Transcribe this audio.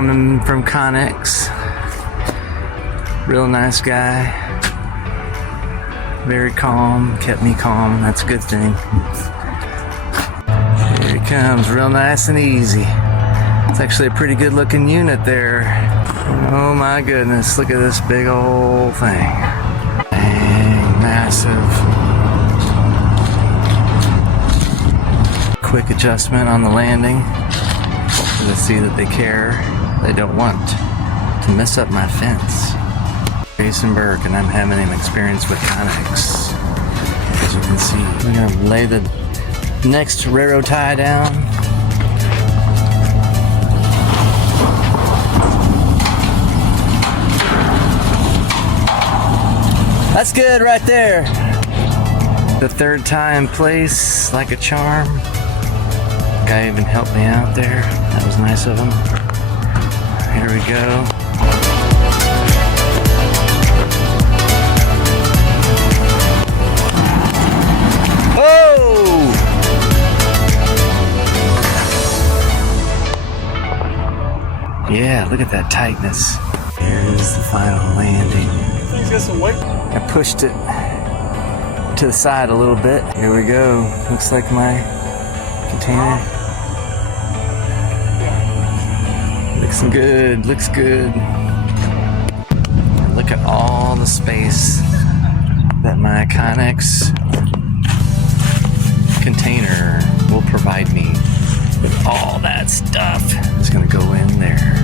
coming from Conex. Real nice guy. Very calm, kept me calm. That's a good thing. Here he comes, real nice and easy. It's actually a pretty good looking unit there. Oh my goodness, look at this big old thing. Dang, massive. Quick adjustment on the landing. To see that they care. They don't want to mess up my fence. Jason Burke, and I'm having an experience with Conex. As you can see, we're gonna lay the next railroad tie down. That's good right there. The third tie in place, like a charm. Guy even helped me out there. That was nice of him. Here we go. Oh! Yeah, look at that tightness. Here's the final landing. He's got some weight. I pushed it to the side a little bit. Here we go. Looks like my container. Looks good, looks good. And look at all the space that my Conex container will provide me with all that stuff. It's gonna go in there.